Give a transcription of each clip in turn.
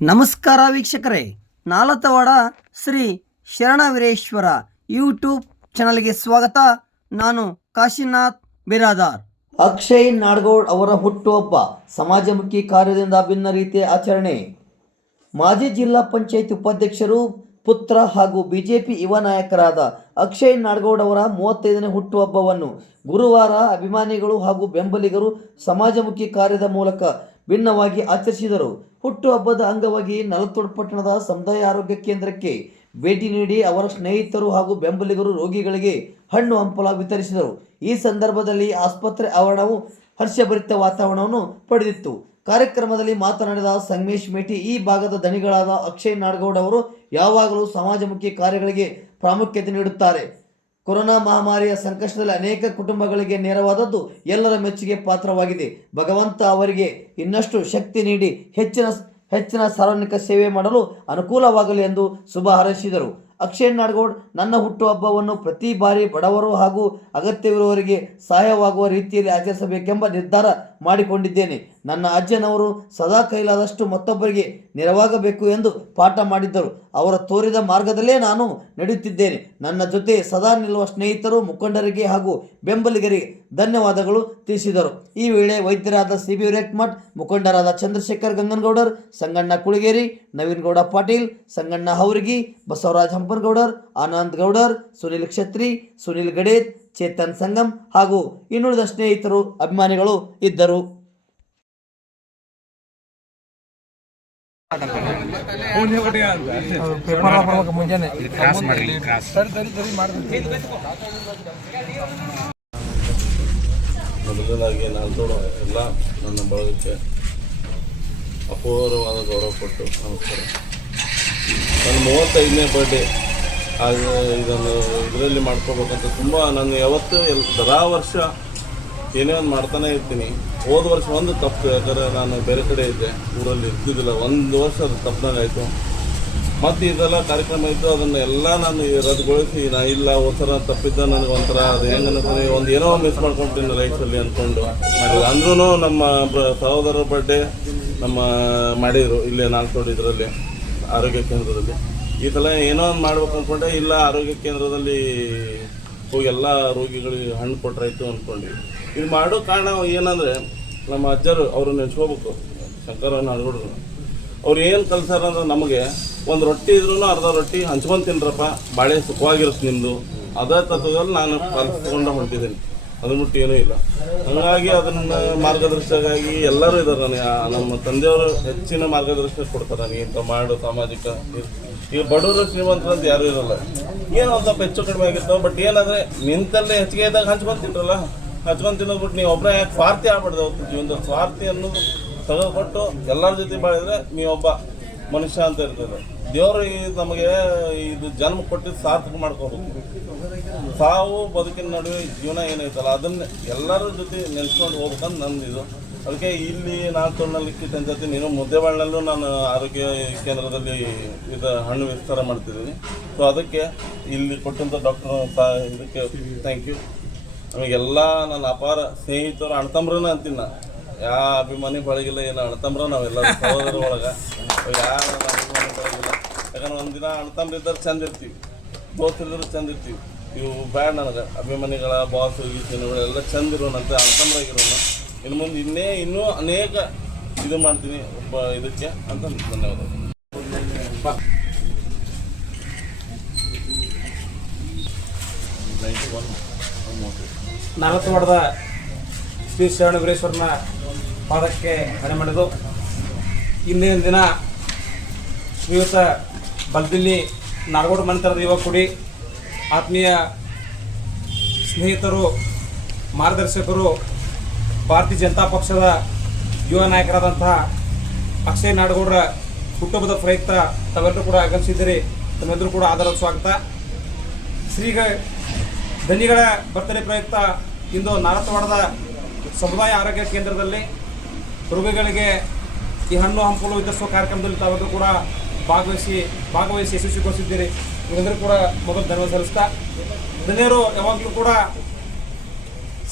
ನಮಸ್ಕಾರ ವೀಕ್ಷಕರೇ, ನಾಲತವಾಡ ಶ್ರೀ ಶರಣವೀರೇಶ್ವರ ಯೂಟ್ಯೂಬ್ ಚಾನಲ್ಗೆ ಸ್ವಾಗತ. ನಾನು ಕಾಶಿನಾಥ್ ಬಿರಾದಾರ್. ಅಕ್ಷಯ್ ನಾಡಗೌಡ್ ಅವರ ಹುಟ್ಟುಹಬ್ಬ ಸಮಾಜಮುಖಿ ಕಾರ್ಯದಿಂದ ಭಿನ್ನ ರೀತಿಯ ಆಚರಣೆ. ಮಾಜಿ ಜಿಲ್ಲಾ ಪಂಚಾಯತ್ ಉಪಾಧ್ಯಕ್ಷರು, ಪುತ್ರ ಹಾಗೂ ಬಿಜೆಪಿ ಯುವ ನಾಯಕರಾದ ಅಕ್ಷಯ್ ನಾಡಗೌಡ್ ಅವರ 35ನೇ ಹುಟ್ಟುಹಬ್ಬವನ್ನು ಗುರುವಾರ ಅಭಿಮಾನಿಗಳು ಹಾಗೂ ಬೆಂಬಲಿಗರು ಸಮಾಜಮುಖಿ ಕಾರ್ಯದ ಮೂಲಕ ಭಿನ್ನವಾಗಿ ಆಚರಿಸಿದರು. ಹುಟ್ಟುಹಬ್ಬದ ಅಂಗವಾಗಿ ನಲತೋಡ್ ಪಟ್ಟಣದ ಸಮುದಾಯ ಆರೋಗ್ಯ ಕೇಂದ್ರಕ್ಕೆ ಭೇಟಿ ನೀಡಿ ಅವರ ಸ್ನೇಹಿತರು ಹಾಗೂ ಬೆಂಬಲಿಗರು ರೋಗಿಗಳಿಗೆ ಹಣ್ಣು ಹಂಪಲ ವಿತರಿಸಿದರು. ಈ ಸಂದರ್ಭದಲ್ಲಿ ಆಸ್ಪತ್ರೆ ಆವರಣವು ಹರ್ಷಭರಿತ ವಾತಾವರಣವನ್ನು ಪಡೆದಿತ್ತು. ಕಾರ್ಯಕ್ರಮದಲ್ಲಿ ಮಾತನಾಡಿದ ಸಂಗಮೇಶ್ ಮೇಟಿ, ಈ ಭಾಗದ ದಣಿಗಳಾದ ಅಕ್ಷಯ್ ನಾಡಗೌಡ್ ಅವರು ಯಾವಾಗಲೂ ಸಮಾಜಮುಖಿ ಕಾರ್ಯಗಳಿಗೆ ಪ್ರಾಮುಖ್ಯತೆ ನೀಡುತ್ತಾರೆ. ಕೊರೋನಾ ಮಹಾಮಾರಿಯ ಸಂಕಷ್ಟದಲ್ಲಿ ಅನೇಕ ಕುಟುಂಬಗಳಿಗೆ ನೆರವಾದದ್ದು ಎಲ್ಲರ ಮೆಚ್ಚುಗೆ ಪಾತ್ರವಾಗಿದೆ. ಭಗವಂತ ಅವರಿಗೆ ಇನ್ನಷ್ಟು ಶಕ್ತಿ ನೀಡಿ ಹೆಚ್ಚಿನ ಸಾರ್ವಜನಿಕ ಸೇವೆ ಮಾಡಲು ಅನುಕೂಲವಾಗಲಿ ಎಂದು ಶುಭ ಹಾರೈಸಿದರು. ಅಕ್ಷಯ್ ನಾಡಗೌಡ್, ನನ್ನ ಹುಟ್ಟುಹಬ್ಬವನ್ನು ಪ್ರತಿ ಬಾರಿ ಬಡವರು ಹಾಗೂ ಅಗತ್ಯವಿರುವವರಿಗೆ ಸಹಾಯವಾಗುವ ರೀತಿಯಲ್ಲಿ ಆಚರಿಸಬೇಕೆಂಬ ನಿರ್ಧಾರ ಮಾಡಿಕೊಂಡಿದ್ದೇನೆ. ನನ್ನ ಅಜ್ಜನವರು ಸದಾ ಕೈಲಾದಷ್ಟು ಮತ್ತೊಬ್ಬರಿಗೆ ನೆರವಾಗಬೇಕು ಎಂದು ಪಾಠ ಮಾಡಿದ್ದರು. ಅವರ ತೋರಿದ ಮಾರ್ಗದಲ್ಲೇ ನಾನು ನಡೆಯುತ್ತಿದ್ದೇನೆ. ನನ್ನ ಜೊತೆ ಸದಾ ನಿಲ್ಲುವ ಸ್ನೇಹಿತರು, ಮುಖಂಡರಿಗೆ ಹಾಗೂ ಬೆಂಬಲಿಗರಿಗೆ ಧನ್ಯವಾದಗಳು ತಿಳಿಸಿದರು. ಈ ವೇಳೆ ವೈದ್ಯರಾದ CB ಹಿರೇಮಠ್, ಮುಖಂಡರಾದ ಚಂದ್ರಶೇಖರ್ ಗಂಗನಗೌಡರ್, ಸಂಗಣ್ಣ ಕುಳಗೇರಿ, ನವೀನ್ ಗೌಡ ಪಾಟೀಲ್, ಸಂಗಣ್ಣ ಹೌರಗಿ, ಬಸವರಾಜ್ ಹಂಪನಗೌಡರ್, ಆನಂದ್ ಗೌಡರ್, ಸುನಿಲ್ ಕ್ಷತ್ರಿ, ಸುನಿಲ್ ಗಡೇತ್, ಚೇತನ್ ಸಂಗಮ್ ಹಾಗೂ ಇನ್ನುಳಿದ ಸ್ನೇಹಿತರು, ಅಭಿಮಾನಿಗಳು ಇದ್ದರು. ಮೊದಲನೇದಾಗಿ ನಾಲ್ಕು ಎಲ್ಲ ನನ್ನ ಬಳಗಕ್ಕೆ ಅಪೂರ್ವವಾದ ಗೌರವ ಕೊಟ್ಟು ನಮಸ್ಕಾರ. ನನ್ನ 35ನೇ ಬರ್ಡೇ ಇದನ್ನು ಇದರಲ್ಲಿ ಮಾಡ್ಕೋಬೇಕಂತ ತುಂಬ ನಾನು ಯಾವತ್ತೂ ದರಾ ವರ್ಷ ಏನೇ ಒಂದು ಮಾಡ್ತಾನೆ ಇರ್ತೀನಿ. ಹೋದ ವರ್ಷ ಒಂದು ತಪ್ಪು, ಯಾಕಂದರೆ ನಾನು ಬೇರೆ ಕಡೆ ಇದ್ದೆ, ಊರಲ್ಲಿ ಇರ್ತಿದ್ದಿಲ್ಲ. ಒಂದು ವರ್ಷ ಅದು ತಪ್ಪದಂಗೆ ಆಯಿತು. ಮತ್ತು ಇದೆಲ್ಲ ಕಾರ್ಯಕ್ರಮ ಇತ್ತು, ಅದನ್ನು ಎಲ್ಲ ನಾನು ರದ್ದುಗೊಳಿಸಿ ನಾ ಇಲ್ಲ ಹೋದ್ಸರ ತಪ್ಪಿದ್ದ ನನಗೆ ಒಂಥರ ಅದು ಹೆಂಗೆ ಅನ್ಕೊಂಡು ಒಂದು ಏನೋ ಮಿಸ್ ಮಾಡ್ಕೊಳ್ತೀನಿ ಲೈಫಲ್ಲಿ ಅಂದ್ಕೊಂಡು ಮಾಡಿಲ್ಲ. ಅಂದ್ರೂ ನಮ್ಮ ಸಹೋದರರ ಬರ್ಡೇ ನಮ್ಮ ಮಾಡಿದರು ಇಲ್ಲೇ ನಾಲ್ಕೋಡಿ ಇದರಲ್ಲಿ ಆರೋಗ್ಯ ಕೇಂದ್ರದಲ್ಲಿ. ಈ ಸಲ ಏನೋ ಒಂದು ಮಾಡ್ಬೇಕು ಅಂದ್ಕೊಂಡೆ, ಇಲ್ಲ ಆರೋಗ್ಯ ಕೇಂದ್ರದಲ್ಲಿ ಹೋಗಿ ಎಲ್ಲ ರೋಗಿಗಳಿಗೆ ಹಣ್ಣು ಕೊಟ್ಟರಾಯ್ತು ಅಂದ್ಕೊಂಡು. ಇದು ಮಾಡೋ ಕಾರಣ ಏನಂದರೆ, ನಮ್ಮ ಅಜ್ಜರು ಅವರು ನೆನೆಸ್ಕೋಬೇಕು, ಶಂಕರ ನಾಡಗೌಡರು. ಅವ್ರು ಏನು ಕಲ್ಸಾರ ಅಂದ್ರೆ, ನಮಗೆ ಒಂದು ರೊಟ್ಟಿ ಇದ್ರೂ ಅರ್ಧ ರೊಟ್ಟಿ ಹಂಚ್ಕೊಂಡು ತಿನ್ರಪ್ಪ, ಬಾಳೆ ಸುಖವಾಗಿರುತ್ತೆ ನಿಮ್ಮದು, ಅದೇ ತತ್ವದಲ್ಲಿ ನಾನು ಕಲ್ಸ್ಕೊಂಡು ಹೊಂಟಿದ್ದೀನಿ. ಅದನ್ನ ಬಿಟ್ಟು ಏನೂ ಇಲ್ಲ. ಹಾಗಾಗಿ ಅದನ್ನು ಮಾರ್ಗದರ್ಶಕವಾಗಿ ಎಲ್ಲರೂ ಇದ್ದಾರೆ. ನನಗೆ ನಮ್ಮ ತಂದೆಯವರು ಹೆಚ್ಚಿನ ಮಾರ್ಗದರ್ಶನ ಕೊಡ್ತಾರೆ. ನನಗೆ ಇಂಥ ಮಾಡು ಸಾಮಾಜಿಕ. ಈಗ ಬಡವರು ಶ್ರೀಮಂತರು ಅಂತ ಯಾರೂ ಇರೋಲ್ಲ, ಏನೋ ಒಂದು ಸ್ವಲ್ಪ ಹೆಚ್ಚು ಕಡಿಮೆ ಆಗಿರ್ತಾವೆ. ಬಟ್ ಏನಂದರೆ ನಿಂತಲ್ಲೇ ಹೆಚ್ಚಿಗೆ ಇದ್ದಾಗ ಹಂಚ್ಕೊಂಡು ತಿನ್ರಲ್ಲ, ಹಂಚ್ಕೊಂಡು ತಿನ್ನೋದ್ಬಿಟ್ಟು ನೀವು ಒಬ್ಬರೇ ಯಾಕೆ ಸ್ವಾರ್ಥಿ ಆಗ್ಬಾರ್ದು. ಜೀವನದ ಸ್ವಾರ್ಥಿ ಅನ್ನೋದು ತೆಗೆದುಕೊಟ್ಟು ಎಲ್ಲರ ಜೊತೆ ಬಾಳಿದ್ರೆ ನೀವೊಬ್ಬ ಮನುಷ್ಯ ಅಂತ ಇರ್ತದೆ. ದೇವರು ನಮಗೆ ಇದು ಜನ್ಮ ಕೊಟ್ಟಿದ್ದು ಸಾರ್ಥಕ ಮಾಡ್ಕೋಬೇಕು. ಸಾವು ಬದುಕಿನ ನಡುವೆ ಜೀವನ ಏನೈತಲ್ಲ, ಅದನ್ನು ಎಲ್ಲರ ಜೊತೆ ನೆನೆಸ್ಕೊಂಡು ಹೋಗ್ಬೇಕಂತ ನಂದಿದು. ಅದಕ್ಕೆ ಇಲ್ಲಿ ನಾಲ್ಕೂರಿನಲ್ಲಿ ಇಕ್ಕಿಟ್ಟಂತೆ ನೀನು ಮುದ್ದೆಬಾಳ್ನಲ್ಲೂ ನಾನು ಆರೋಗ್ಯ ಕೇಂದ್ರದಲ್ಲಿ ಇದು ಹಣ್ಣು ವಿಸ್ತಾರ ಮಾಡ್ತಿದ್ದೀನಿ. ಸೊ ಅದಕ್ಕೆ ಇಲ್ಲಿ ಕೊಟ್ಟಂಥ ಡಾಕ್ಟರ್ ಇದಕ್ಕೆ ಥ್ಯಾಂಕ್ ಯು. ನಮಗೆಲ್ಲ ನನ್ನ ಅಪಾರ ಸ್ನೇಹಿತರು, ಅಣ್ತಂಬ್ರನ್ನ ಅಂತೀನಿ ನಾನು. ಯಾವ ಅಭಿಮಾನಿ ಬಳಗಿಲ್ಲ, ಏನು ಅಣ್ತಂಬ್ರ ನಾವೆಲ್ಲ ಸಹೋದರ ಒಳಗೆ ಯಾವ ಅಭಿಮಾನಿ ಬಳಗಿಲ್ಲ. ಯಾಕಂದ್ರೆ ಒಂದಿನ ಅಣ್ತಂಬ್ರಿದ್ದರೆ ಚಂದ ಇರ್ತೀವಿ, ದೋಸ್ತರಿದ್ರೆ ಚಂದ ಇರ್ತೀವಿ. ಇವು ಬ್ಯಾಡ್ ನನಗೆ ಅಭಿಮಾನಿಗಳ ಬಾಸು ಗೀಸಿನಗಳೆಲ್ಲ ಚಂದ ಇರೋಣಂತೆ, ಅಣ್ತಂಬ್ರಾಗಿರೋಣ. ಇನ್ನು ಮುಂದೆ ಇನ್ನೂ ಅನೇಕ ಇದು ಮಾಡ್ತೀನಿ ಒಬ್ಬ ಇದಕ್ಕೆ ಅಂತ ಧನ್ಯವಾದಗಳು. ನಾಲತವಾಡದ ಶ್ರೀ ಶರಣವೀರೇಶ್ವರನ ಪಾದಕ್ಕೆ ಹಣೆ ಮಾಡಿದು. ಇಂದಿನ ದಿನ ಶ್ರೀಯುತ ಬಲ್ದಿಲ್ಲಿ ನಾಡಗೌಡ ಮನೆತನದ ಯುವ ಕುಡಿ, ಆತ್ಮೀಯ ಸ್ನೇಹಿತರು, ಮಾರ್ಗದರ್ಶಕರು, ಭಾರತೀಯ ಜನತಾ ಪಕ್ಷದ ಯುವ ನಾಯಕರಾದಂತಹ ಅಕ್ಷಯ್ ನಾಡಗೌಡರ ಹುಟ್ಟುಹಬ್ಬದ ಪ್ರಯುಕ್ತ ತಾವೆಲ್ಲರೂ ಕೂಡ ಆಗಮಿಸಿದ್ದೀರಿ. ತಮ್ಮೆಲ್ಲರೂ ಕೂಡ ಆಧಾರದ ಸ್ವಾಗತ. ಧನಿಗಳ ಬರ್ತ್ಡೇ ಪ್ರಯುಕ್ತ ಇಂದು ನಾಲತವಾಡದ ಸಮುದಾಯ ಆರೋಗ್ಯ ಕೇಂದ್ರದಲ್ಲಿ ರೋಗಿಗಳಿಗೆ ಈ ಹಣ್ಣು ಹಂಪಲು ವಿತರಿಸುವ ಕಾರ್ಯಕ್ರಮದಲ್ಲಿ ತಾವೆಲ್ಲರೂ ಕೂಡ ಭಾಗವಹಿಸಿ ಯಶಸ್ವಿಗೊಳಿಸಿದ್ದೀರಿ. ಇವರೆಲ್ಲರೂ ಕೂಡ ಮೊದಲು ಧನ್ಯವಾದ ಸಲ್ಲಿಸ್ತಾ, ಧನ್ಯರು ಯಾವಾಗಲೂ ಕೂಡ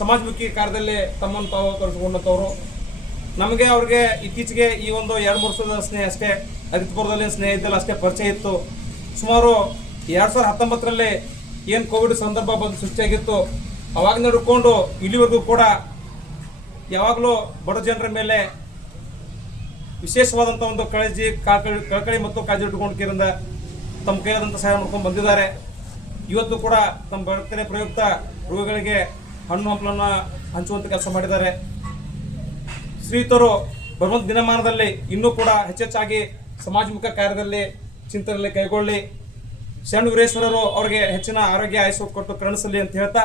ಸಮಾಜಮುಖಿ ಕಾರ್ಯದಲ್ಲಿ ತಮ್ಮನ್ನು ತಾವು ತೊಡಗಿಸಿಕೊಂಡಂಥವರು. ನಮಗೆ ಅವ್ರಿಗೆ ಇತ್ತೀಚೆಗೆ ಈ ಒಂದು 2-3 ವರ್ಷದ ಸ್ನೇಹ ಅಷ್ಟೇ, ಅರಿತಪುರದಲ್ಲಿ ಸ್ನೇಹ ಇದ್ದಲ್ಲ ಅಷ್ಟೇ ಪರಿಚಯ ಇತ್ತು. ಸುಮಾರು 2019ರಲ್ಲಿ ಏನು ಕೋವಿಡ್ ಸಂದರ್ಭ ಬಂದು ಸೃಷ್ಟಿಯಾಗಿತ್ತು, ಅವಾಗ ನಡ್ಕೊಂಡು ಇಲ್ಲಿವರೆಗೂ ಕೂಡ ಯಾವಾಗಲೂ ಬಡ ಜನರ ಮೇಲೆ ವಿಶೇಷವಾದಂಥ ಒಂದು ಕಳಕಳಿ ಮತ್ತು ಕಾಳಜಿ ಇಟ್ಟುಕೊಂಡಿದ್ದರಿಂದ ತಮ್ಮ ಕೈಯಾದಂಥ ಸಹಾಯ ಮಾಡ್ಕೊಂಡು ಬಂದಿದ್ದಾರೆ. ಇವತ್ತು ಕೂಡ ತಮ್ಮ ಬರ್ತ್ಡೇ ಪ್ರಯುಕ್ತ ರೋಗಿಗಳಿಗೆ ಹಣ್ಣು ಹಂಪಲನ್ನು ಹಂಚುವಂಥ ಕೆಲಸ ಮಾಡಿದ್ದಾರೆ. ಶ್ರೀಯುತರು ಬರುವಂಥ ದಿನಮಾನದಲ್ಲಿ ಇನ್ನೂ ಕೂಡ ಹೆಚ್ಚೆಚ್ಚಾಗಿ ಸಮಾಜಮುಖ ಕಾರ್ಯದಲ್ಲಿ ಚಿಂತನೆಯಲ್ಲಿ ಕೈಗೊಳ್ಳಿ. ಶರಣ ವೀರೇಶ್ವರರು ಅವರಿಗೆ ಹೆಚ್ಚಿನ ಆರೋಗ್ಯ ಆಯಸ್ಸು ಕೊಟ್ಟು ಕರುಣಿಸಲಿ ಅಂತ ಹೇಳ್ತಾ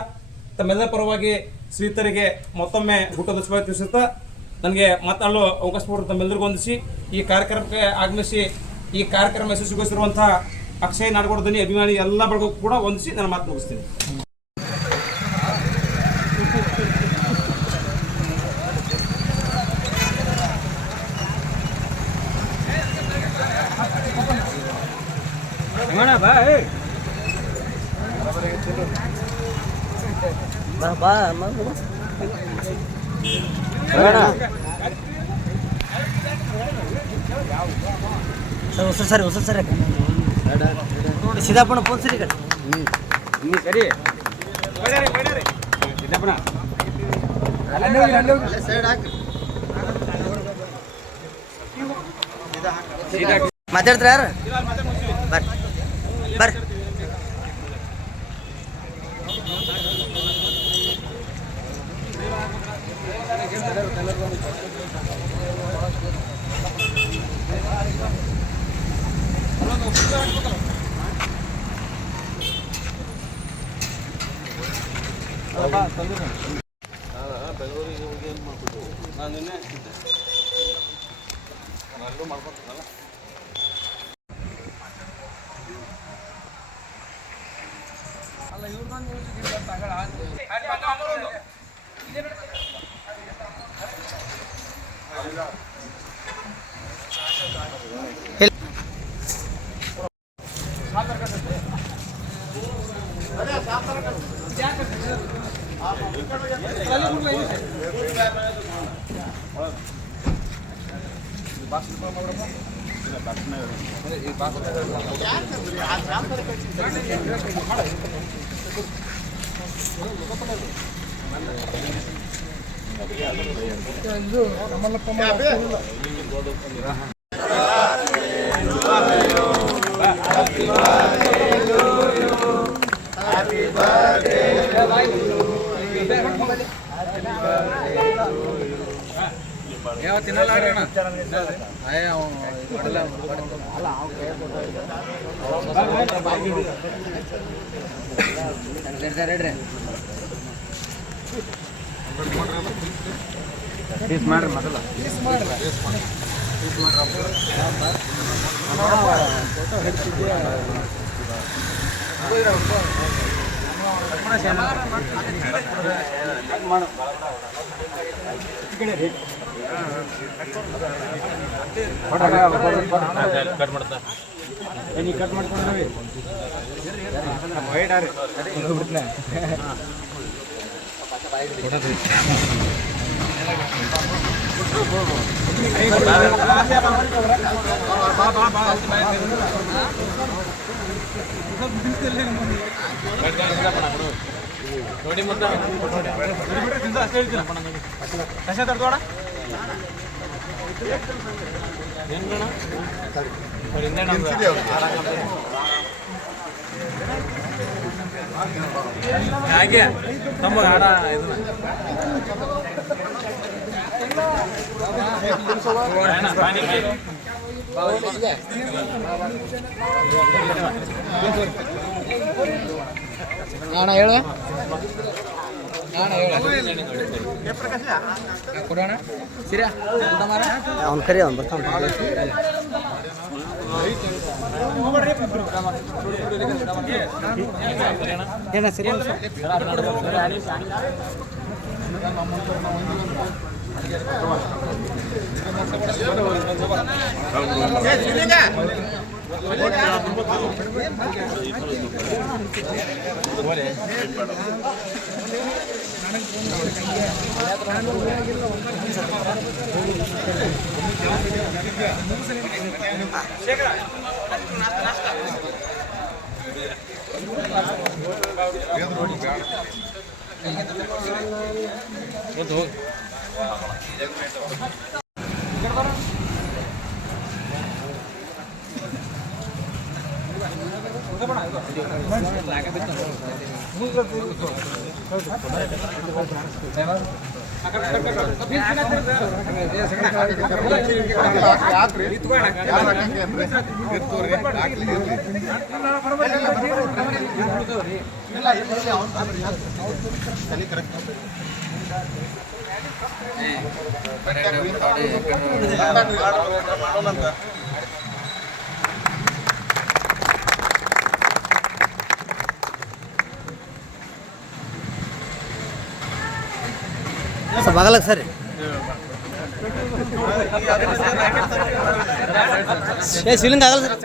ತಮ್ಮೆಲ್ಲರ ಪರವಾಗಿ ಶ್ರೀಯುತರಿಗೆ ಮತ್ತೊಮ್ಮೆ ಹುಟ್ಟದ ಶುಭ ತಿಳಿಸುತ್ತಾ ನನಗೆ ಮಾತನಾಡಲು ಅವಕಾಶ ಕೊಟ್ಟು ತಮ್ಮೆಲ್ಲರಿಗೂ ವಂದಿಸಿ ಈ ಕಾರ್ಯಕ್ರಮಕ್ಕೆ ಆಗಮಿಸಿ ಈ ಕಾರ್ಯಕ್ರಮ ಯಶಸ್ವಿಗೊಳಿಸಿರುವಂತಹ ಅಕ್ಷಯ್ ನಾಡಗೌಡ ಧ್ವನಿ ಅಭಿಮಾನಿ ಎಲ್ಲ ಬಳಗೂ ಕೂಡ ವಂದಿಸಿ ನನ್ನ ಮಾತು ಮುಗಿಸ್ತೀನಿ. ಸರಿ ಸರಿ ಸಿದ್ದಾಪಣ್ಣ ಫೋನ್ ಸರಿ ಕಡೆ ಸರಿ ಮಾತಾಡ್ತಾರ ಯಾರು ಬರ್ರಿ ಬೆಂಗಳೂರಿಗೆ ಹೋಗಿ ಏನು ಮಾಡ್ಬಿಟ್ಟು ನಾನು ನಿನ್ನೆ ಇದ್ದೆ, ನಾನು ಅಲ್ಲೂ ಮಾಡ್ಕೊತೀನಲ್ಲ. ಮಾಡ್ರಿ ಮೊದಲ ಕಟ್ ಮಾಡ್ತಾ ಕಟ್ ಮಾಡ್ಕೊಂಡ್ರಿ ನೋಡಿ ಮತ್ತೆ ಕಸ ತರ್ದೋಡ ಹಾಗೆ ತಮ್ಮ ಆಡ ಇದನ್ನ ಅಣ್ಣ ಹೇಳುವ ಕೊಡೋಣ ಸಿರಿಯ ಅವ್ನು ಕರಿ ಅವ್ನು ಬರ್ತಾನೆ. ಏನ ಸರಿ ಸ್ವಲ್ಪ ಆಗಲ್ಲ ಸರಿ ಶಿವಲಿಂಗ ಆಗಲ್ಲ ಸರ್